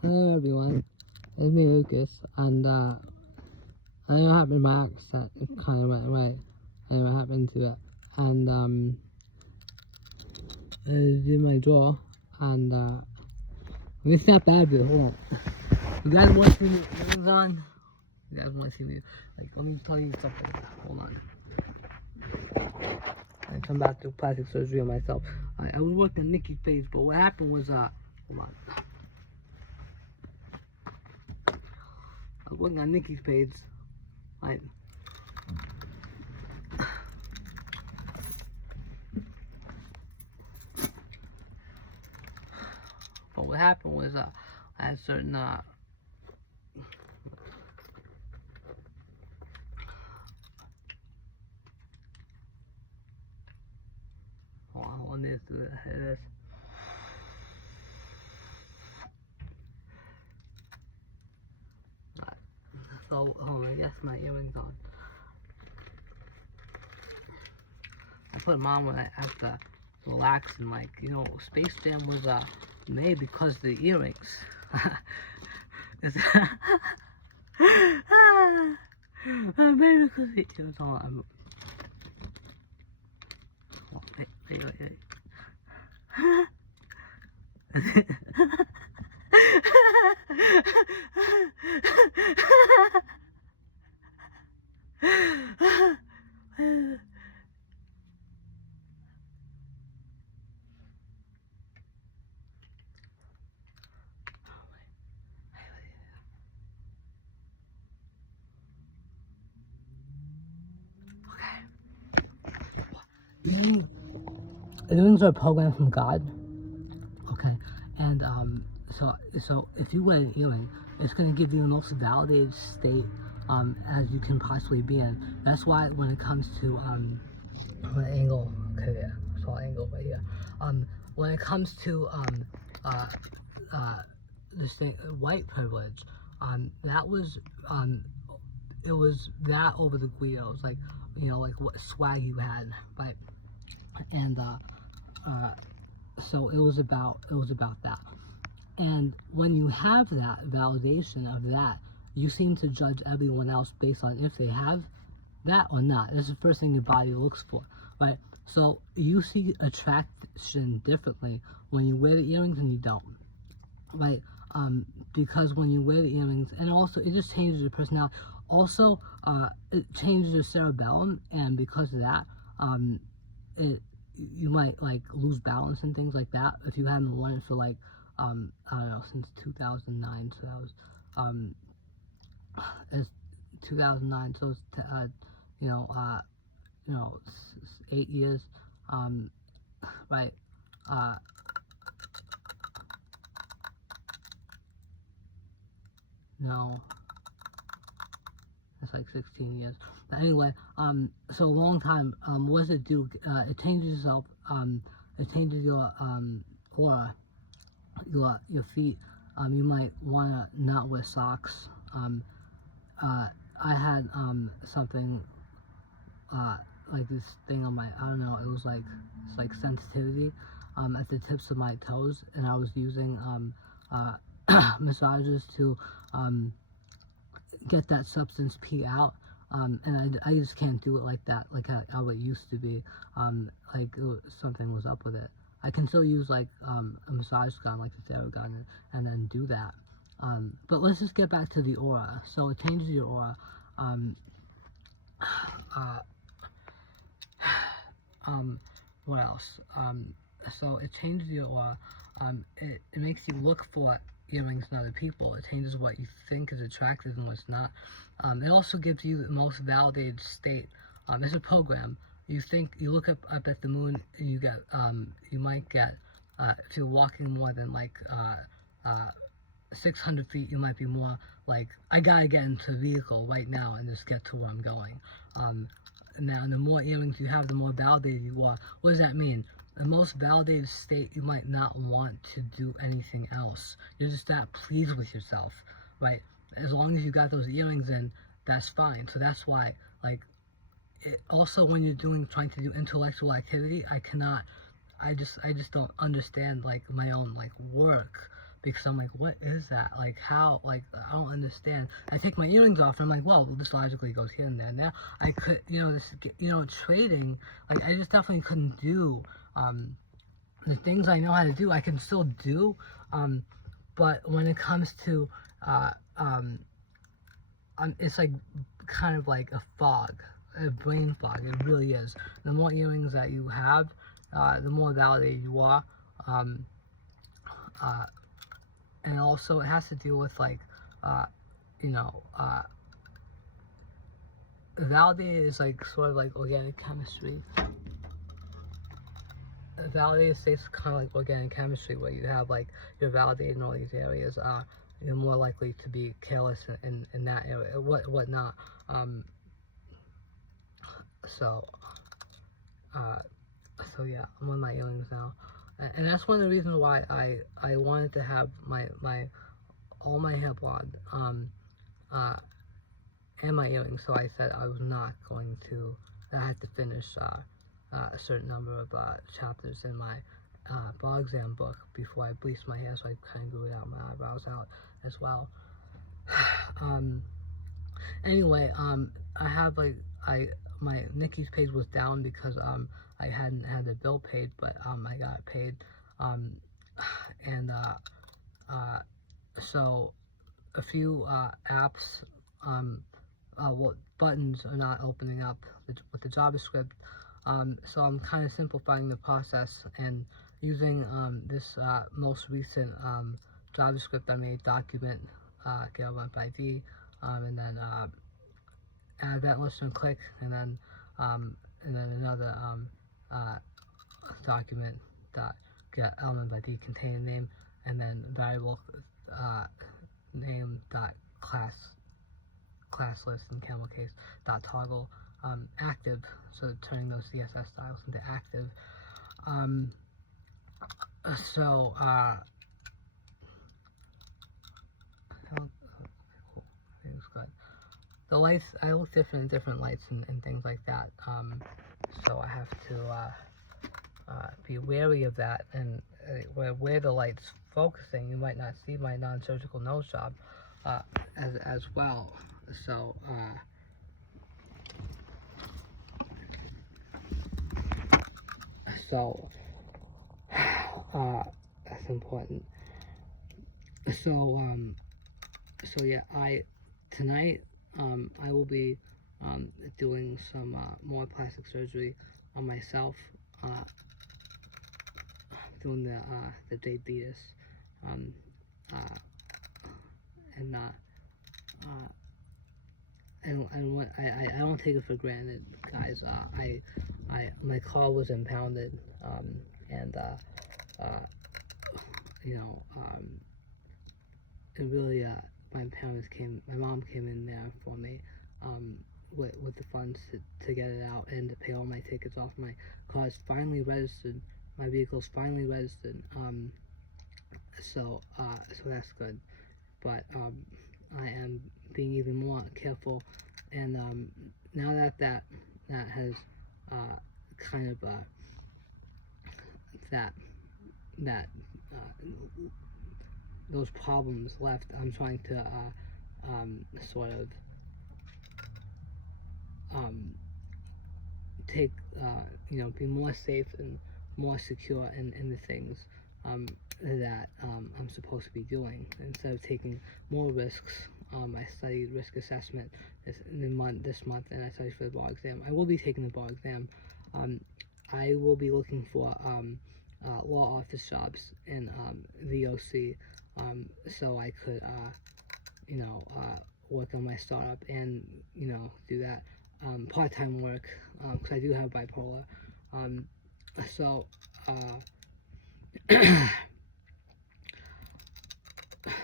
Hello everyone, it's me Lucas, and I don't know what happened to my accent, it kind of went away, I don't know what happened to it, and I did my draw, and it's not bad, but hold on, you guys want to see me earrings on? You guys want to see me, like, let me tell you something, hold on, I come back to plastic surgery on myself. I was working on Nikki's face, but what happened was, hold on, I was working on Nikki's page, right? But what happened was, I had certain, hold on, this. Right. So, hold on, I guess my earrings on. I put them on when I have to relax and, like, you know, Spacejam was made because of the earrings. Maybe because of the earrings. Hold on. Wait. Earrings are a program from God, okay, and so if you wear an earring, it's going to give you the most validated state as you can possibly be in. That's why when it comes to what angle, okay, yeah, small angle right here. When it comes to this thing, white privilege, that was it was that over the Guidos, like, you know, like what swag you had, right? And so it was about that. And when you have that validation of that, you seem to judge everyone else based on if they have that or not. That's the first thing your body looks for, right? So you see attraction differently when you wear the earrings and you don't, right? Because when you wear the earrings, and also it just changes your personality. Also, it changes your cerebellum, and because of that, you might like lose balance and things like that if you haven't worn it for like I don't know, since 2009. So that was it's 2009. So it's you know 8 years, right? No, it's like 16 years. But anyway, so a long time. What does it do? It changes yourself. It changes your aura, your feet. You might wanna not wear socks. I had something like this thing on my, I don't know, it was like, it's like sensitivity at the tips of my toes, and I was using massages to get that substance P out, and I just can't do it like that, like how it used to be, like something was up with it. I can still use like a massage gun, like the Theragun, and then do that. But let's just get back to the aura. So it changes your aura. Uh, what else? So it changes your aura. It makes you look for earrings in other people. It changes what you think is attractive and what's not. It also gives you the most validated state. It's a program. You look up at the moon, and you get, you might get, if you're walking more than like 600 feet, you might be more like, I gotta get into the vehicle right now and just get to where I'm going. Now, the more earrings you have, the more validated you are. What does that mean? The most validated state, you might not want to do anything else. You're just that pleased with yourself, right? As long as you got those earrings in, that's fine. So that's why, like, also when you're trying to do intellectual activity, I just don't understand like my own like work. because I'm like, what is that? Like, how? Like, I don't understand. I take my earrings off, and I'm like, well, this logically goes here and there. Now I could, trading. Like, I just definitely couldn't do the things I know how to do. I can still do, but when it comes to uh, um, it's like kind of like a fog, a brain fog. It really is. The more earrings that you have, the more validated you are. Um, uh, and also, it has to deal with like, uh, you know, uh, validated is like sort of like organic chemistry. Validated states kind of like organic chemistry, where you have like you're validated in all these areas. You're more likely to be careless in that area, whatnot. So, uh, so yeah, I'm on my earrings now, and that's one of the reasons why I wanted to have all my hair blonde, and my earrings. So I said I was not going to. I had to finish a certain number of chapters in my Spacejam book before I bleached my hair, so I kind of grew out my eyebrows out as well. Anyway, I have like my Nikki's page was down because I hadn't had the bill paid, but I got it paid, and so a few apps, buttons are not opening up with the JavaScript, so I'm kind of simplifying the process and using this most recent JavaScript I made document, get event ID, and then add event listener click, and then another document dot get element ID contain name, and then variable name dot class list in camel case dot toggle active, so turning those CSS styles into active. So cool. It's good. The lights, I look different in different lights and things like that. So I have to be wary of that, and where the light's focusing, you might not see my non-surgical nose job as well. So so that's important. So so yeah, tonight I will be doing some more plastic surgery on myself, doing the diabetes, um, uh, and and what I don't take it for granted, guys. My car was impounded, and you know, it really my mom came in there for me, with the funds to get it out and to pay all my tickets off. My car's finally registered. My vehicle's finally registered. So that's good. But I am being even more careful, and now that has kind of that those problems left, I'm trying to sort of take be more safe and more secure in the things that I'm supposed to be doing, instead of taking more risks. I studied risk assessment this month, and I studied for the bar exam. I will be taking the bar exam. I will be looking for law office jobs in VOC, so I could work on my startup and do that part-time work, because I do have bipolar. So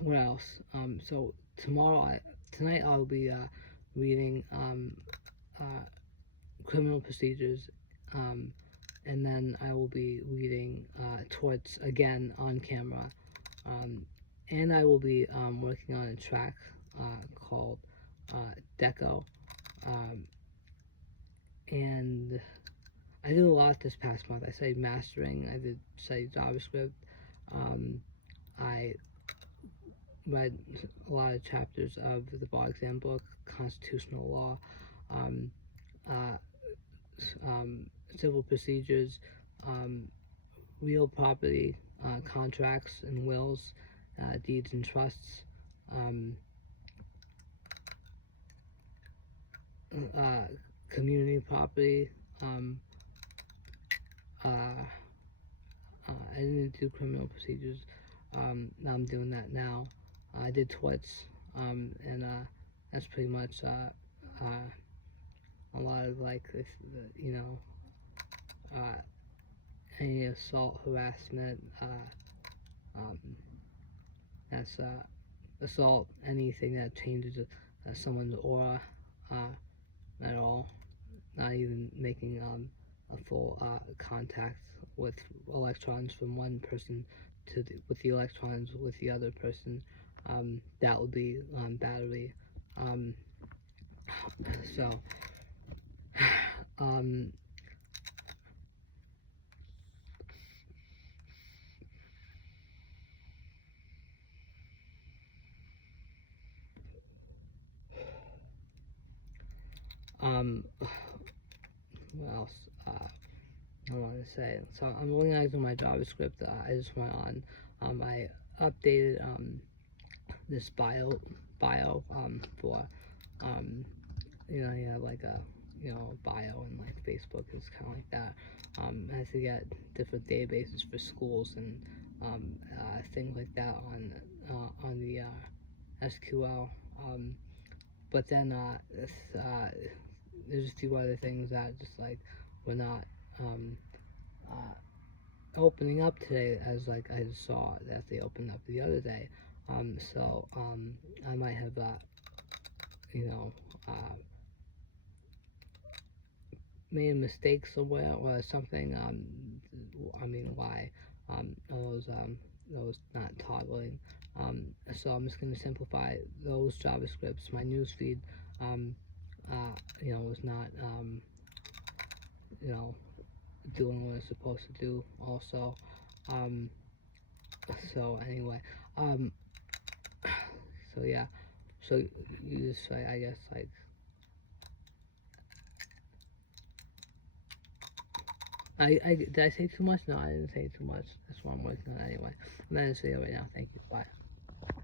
what else? So tonight I'll be reading criminal procedures, and then I will be reading torts again on camera, and I will be working on a track called Deco, and I did a lot this past month. I studied mastering, I did study JavaScript, I read a lot of chapters of the bar exam book, constitutional law, um, uh, civil procedures, um, real property, contracts and wills, deeds and trusts, um, uh, community property. Um, I didn't do criminal procedures. Now I'm doing that now. I did torts, and that's pretty much a lot of like this, you know, uh, any assault, harassment, um, that's assault, anything that changes someone's aura at all, not even making a full contact with electrons from one person to with the electrons with the other person. That would be battery. Um, so, um, um, what else? I want to say. So I'm organizing my JavaScript. I just went on. I updated this bio for you know, you have like a, you know, bio and like Facebook is kind of like that. Has to get different databases for schools and things like that on the SQL. But then there's a few other things that just like were not um, opening up today, as like I saw that they opened up the other day. So I might have you know, made a mistake somewhere or something. I mean, why those not toggling. So I'm just going to simplify those JavaScripts. My newsfeed, you know, was not, you know, doing what it's supposed to do. Also, um, so anyway, so yeah, so you just, I guess, like. Did I say too much? No, I didn't say too much. That's what I'm working on anyway. I'm not in this video right now. Thank you. Bye.